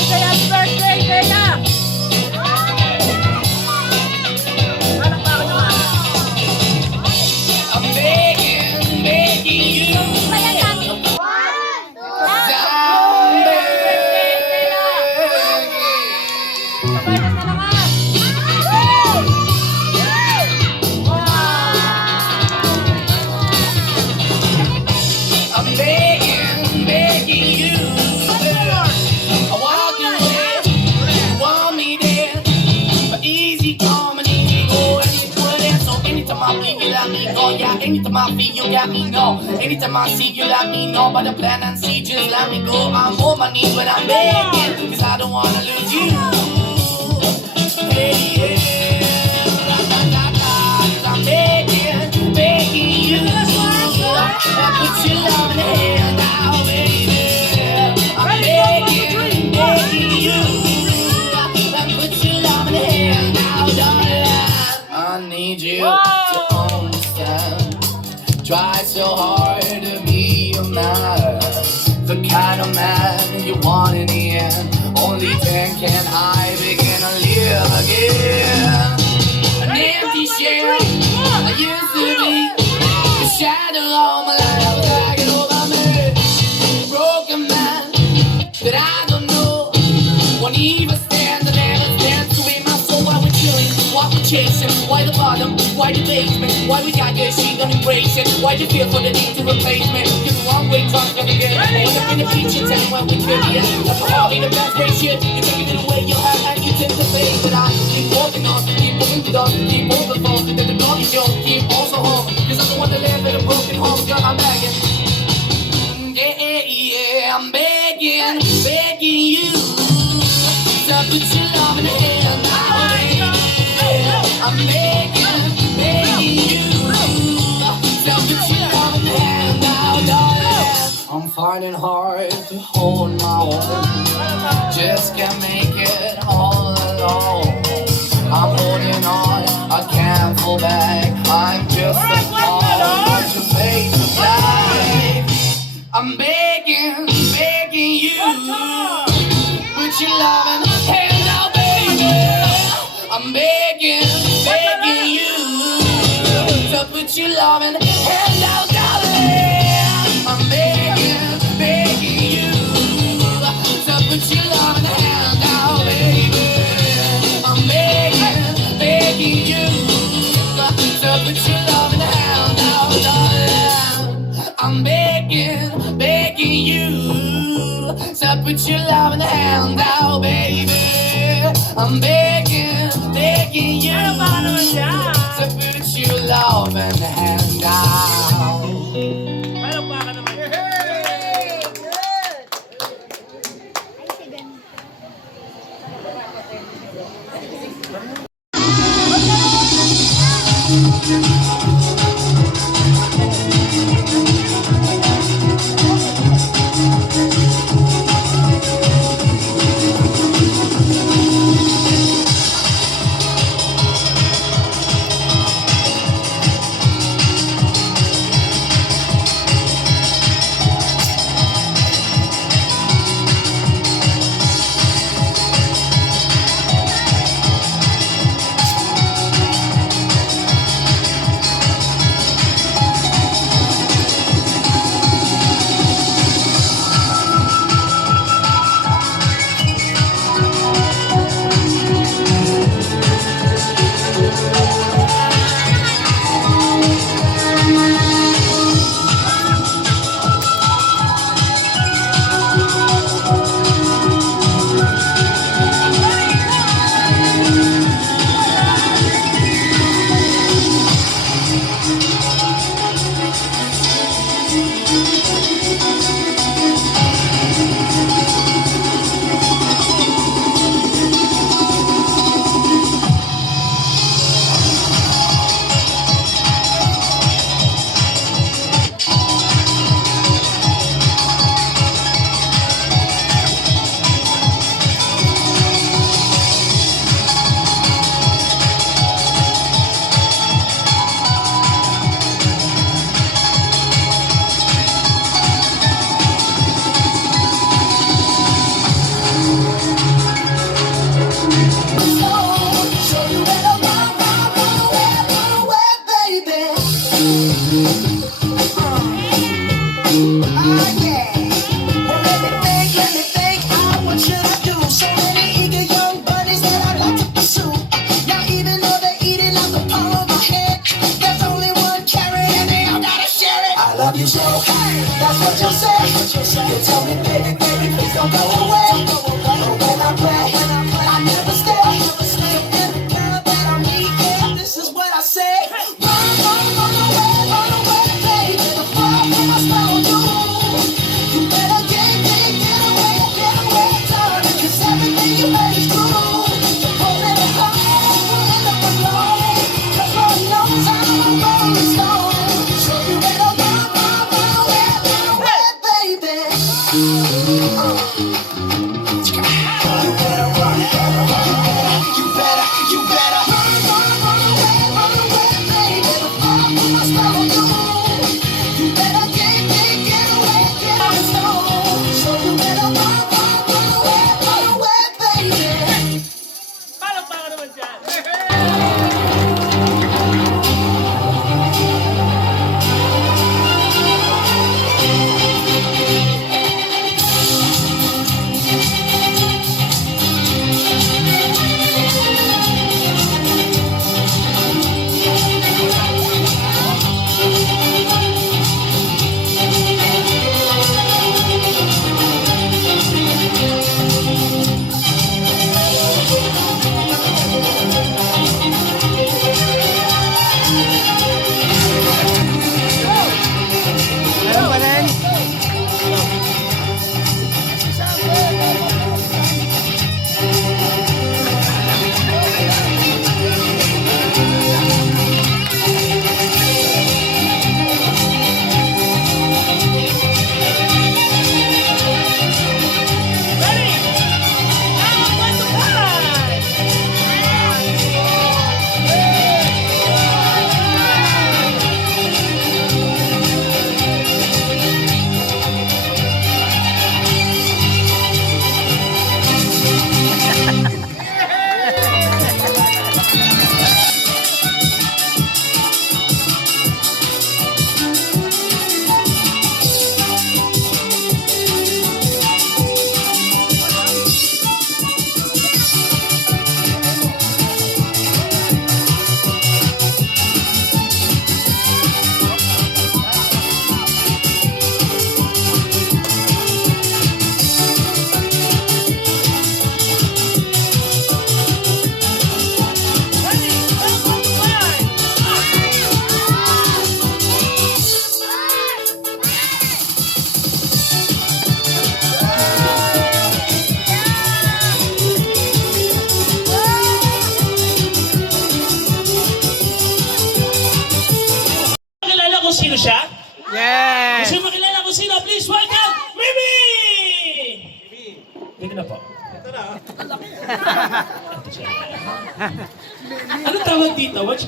kaya happy birthday, Kaya! Parang baka naman. I'm begging you. I'm begging you. I walk away, you want me there. But easy come and easy go, and you put it. So anytime I blink, you let me go. Yeah, anytime I feel, you got me know. Anytime I see, you let me know. But the plan and see, just let me go. I'm on my knees, but I'm begging, cause I don't wanna lose you. Hey, yeah. I'm begging you. I put your love in the hand now, baby. I'm begging you. I put your love in the hand now, darling. I need you to understand. Try so hard to be a man, the kind of man you want in the end. Only then can I begin to live again. An empty shell I used to be. The shadow all my life was dragging over me. Broken man that I don't know. Won't even stand, I never stand to be my soul. Why we're chilling, why we're chasing, why the bottom, why the basement, why we got good, she don't embrace it. Why you feel for the need to replace me? You're the wrong way, trying to get it. End up in the feature town where we could be at. That's why I'll be the best way shit. You take it away, you have, and you tend to say that I keep walking on, keep moving the dog, keep moving for, that the dog is yours, keep also home. Cause I'm the one that live in a broken home, girl, I'm begging. Yeah, I'm begging you to put your love in the hand now, baby. I'm begging you to put your love in the hand now, darling. I'm finding hard to hold my own, just can't make it all alone. I'm holding on, I can't fall back. I'm just a call, but your face is black. I'm begging you, put your love in the hand now, baby. I'm begging you, to put your love in the hand now, darling. I'm begging you, to put your love put your love in the hand out, baby. I'm begging you to put your love in the hand out.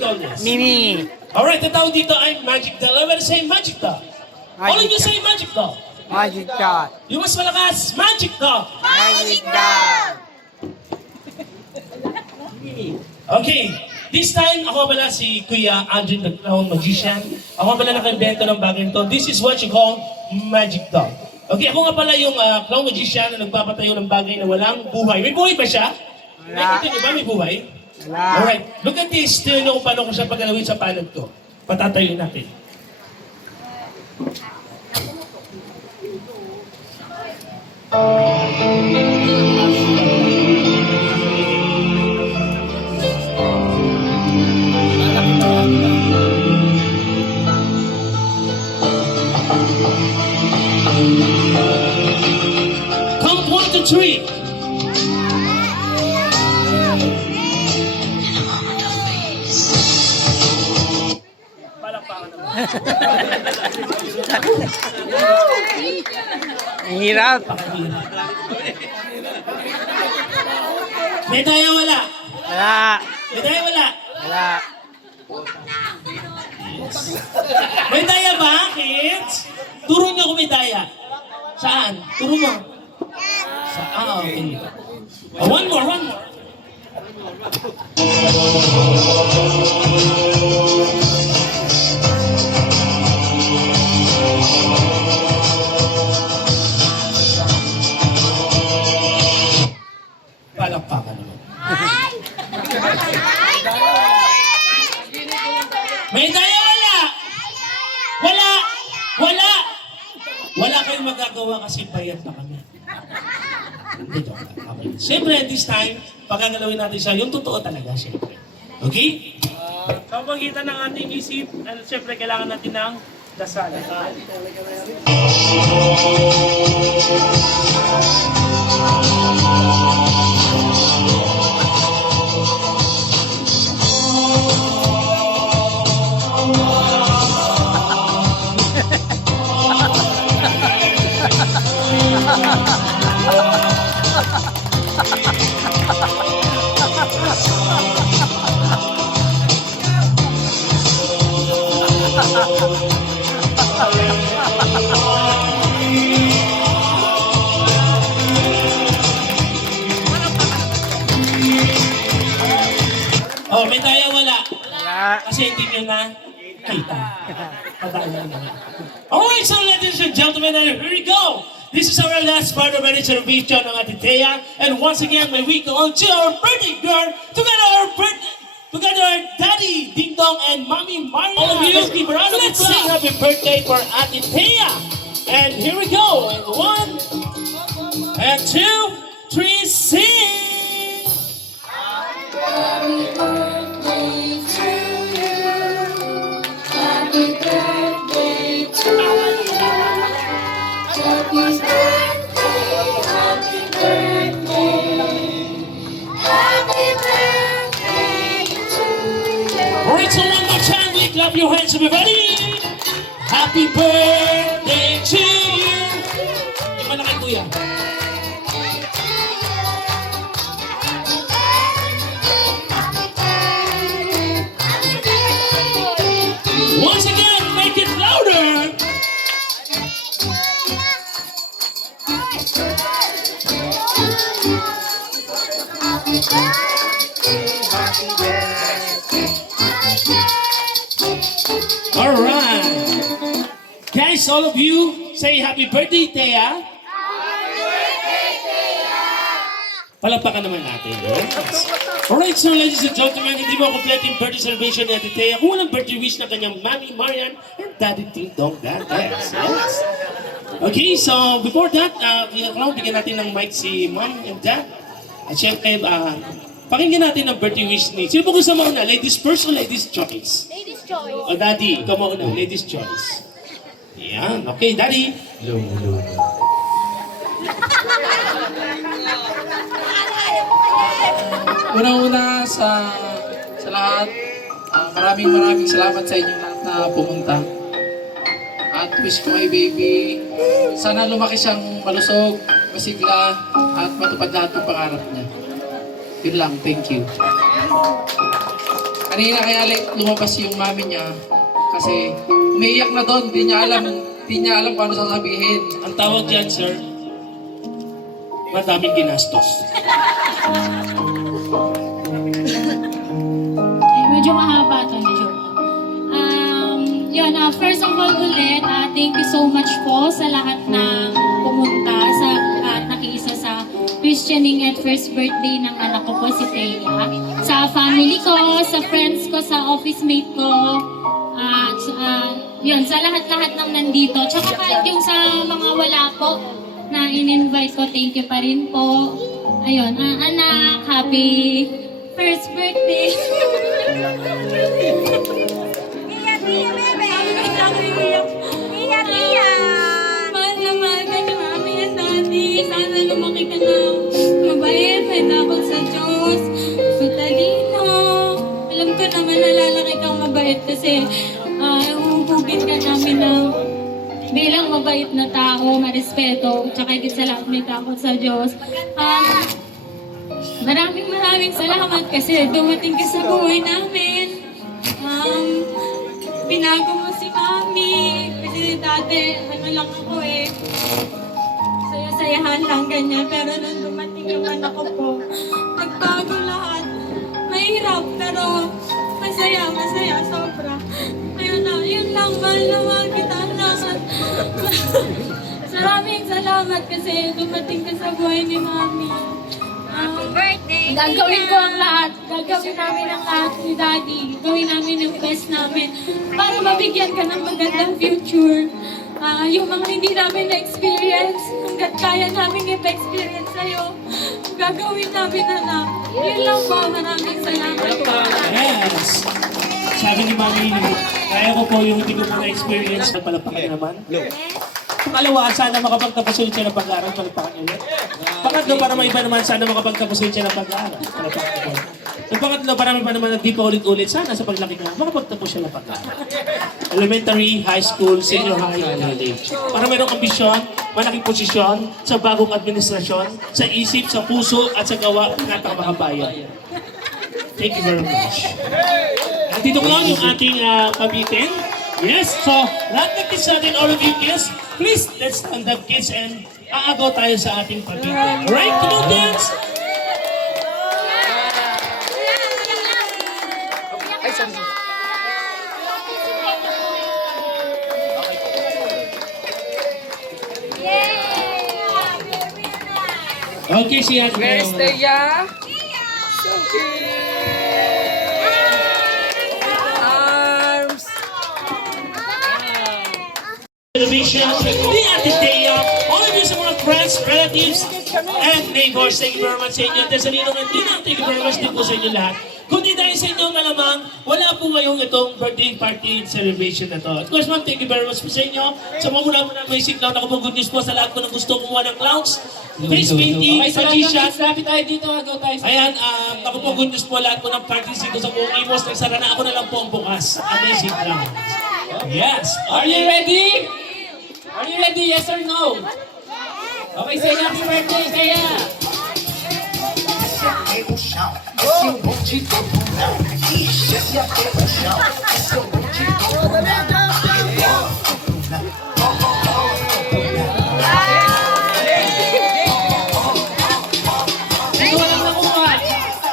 call this? Mimi. Alright, ang tawag dito ay magic doll. Everybody say magic doll. All of you say magic doll. Magic dot. Yung mas malakas, magic doll. Magic dot. Okay, this time, ako pala si Kuya Andrew, the clown magician. Ako pala naka-invento ng bagay ito. This is what you call magic doll. Okay, ako nga pala yung clown magician na nagpapatayo ng bagay na walang buhay. May buhay ba siya? Nakikita niyo ba may buhay? Alright, look at this. Tingnan niyo kung paano ko siya paggalawin sa palad ko. Patatayin natin. Count 1 to 3. Ang hirap. Medaya wala. Wala. Medaya wala. Wala. Medaya ba, kids? Turo niyo kung medaya. Saan? Turo mo. Okay. One more. Palakpakan naman. Medaya wala! Wala kayong magagawa kasi bayad na kami. Dito, okay. Siyempre, at this time, pagkagalawin natin siya, yung totoo talaga, siyempre. Okay? Sa pagitan ng ating isip, siyempre kailangan natin ng dasal. Oh, medaya wala. Wala. Kasi hindi nyo na kita. Padaan na. Alright, so ladies and gentlemen, here we go. This is our last part of our celebration ng Ate Thea. And once again, may we go on to our birthday girl. Together our daddy, Ding Dong, and mommy Maria. All of you, let's sing happy birthday for Ate Thea. And here we go. And 1, and 2, 3, sing. Alright, so one more time, we clap your hands, everybody. Happy birthday to you. Iba na kay Kuya. Once again, make it louder. Alright. Guys, all of you, say happy birthday, Thea. Happy birthday, Thea. Palakpakan naman natin. Yes. Alright, so ladies and gentlemen, hindi mo complete yung birthday celebration ni Ate Thea kung walang birthday wish ng kanyang Mami Marian and Daddy Ding Dong Dantes. Yes. Okay, so before that, bigyan natin ng mic si Mom and Dad. At syempre, pakinggan natin ang birthday wish ni... Sino po gusto mo na? Ladies first or ladies choice? Ladies' choice. O Daddy, ikaw mo na. Ladies choice. Yan. Okay, Daddy. Una-una sa lahat, maraming salamat sa inyo lahat na pumunta. At wish ko kay baby, sana lumaki siyang malusog, masigla, at matupad lahat ng pangarap niya. Yun lang, thank you. Kanina kaya late lumabas yung mami niya kasi umiiyak na doon, di niya alam paano sasabihin. Ang tawag dyan, sir, madaming ginastos. Ay, medyo mahaba ito, medyo. Yun, first of all ulit, thank you so much po sa lahat na pumunta, sa lahat nakiisa sa Christianing at first birthday ng anak ko po si Thea. Sa family ko, sa friends ko, sa office mate ko, yun, sa lahat-lahat ng nandito. Tsaka kahit yung sa mga wala po na in-invite ko, thank you pa rin po. Ayun, anak, happy first birthday. Mahal na mahal ka ni Mami at Daddy. Sana lumaki ka ng mabait, may takot sa Diyos, matalino. Alam ko naman nalalaki kang mabait kasi uhugugin ka namin ng bilang mabait na tao, marespeto, tsaka higit sa lahat may takot sa Diyos. Maraming salamat kasi dumating ka sa buhay namin. Binago mo si Mami. Kasi dati, ano lang ako saya-sayahan lang ganyan. Pero nung dumating yung anak ko po, nagbago lahat. Mahirap, pero masaya, sobra. Ayun na, yun lang, mahal na mahal kita, anak. Maraming salamat kasi dumating ka sa buhay ni Mami. Gagawin ko ang lahat. Gagawin namin ang lahat ni Daddy. Gawin namin yung best namin para mabigyan ka ng magandang future. Yung mga hindi namin na-experience, hanggat kaya namin ipa-experience sa'yo, gagawin namin, anak. Yun lang po. Maraming salamat po. Yes! Sabi ni Mami, kaya ko po yung hindi ko po na-experience. Palapakan naman. Pangalawa, sana makapagtapos ulit siya ng pag-aaral. Palapakan ulit. Pangatlo, para may iba naman, sana makapagtapos ulit siya ng pag-aaral. Palapakan ulit. Ang pangatlo, para may iba naman na di pa ulit-ulit, sana sa paglaki niya, makapagtapos siya ng pag-aaral. Elementary, high school, senior high, college. Para mayroong ambisyon, malaking posisyon sa bagong administrasyon, sa isip, sa puso, at sa gawa ng ating mga bayan. Thank you very much. At dito lang yung ating pabitin. Yes, so lahat ng kids natin, all of you kids, please, let's stand up kids and aagaw tayo sa ating pabitin. Alright, come on dance! Okay, siya. Where's Thea? So cute! Arms! Television, the Ate Thea, all of you sa mga friends, relatives, and neighbors, thank you very much sa inyo. Tesalino and Tina, thank you very much din po sa inyo lahat. Kundi dahil sa inyo malamang, wala po ngayong itong birthday party celebration na to. Of course, ma'am, thank you very much po sa inyo. Sa mga muna basic clown, ako po good news po sa lahat po ng gusto kumuha ng clowns, face painting, magician. Lapit tayo dito, agaw tayo. Ayan, ako po good news po lahat po ng parties dito sa buong Imos. Nagsara na ako na lang po ang bukas. Amazing clowns. Yes. Are you ready? Are you ready? Yes or no? Okay, say happy birthday, Thea! Pelo chão, esse é o bonde do bundão. Ixi, esse é pelo chão, esse é o bonde do bundão. Ito walang nakuha.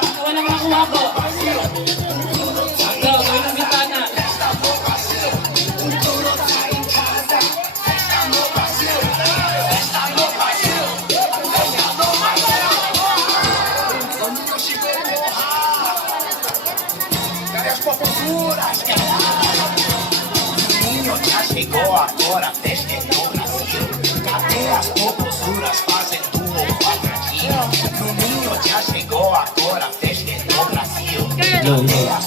Ito walang nakuha po. Agaw, gawin ang bitana. Cadê as popozuras? O ninho já chegou agora, a festa é no Brasil. Cadê as popozuras fazendo o quadradinho? O ninho já chegou agora, a festa é no Brasil. Cadê as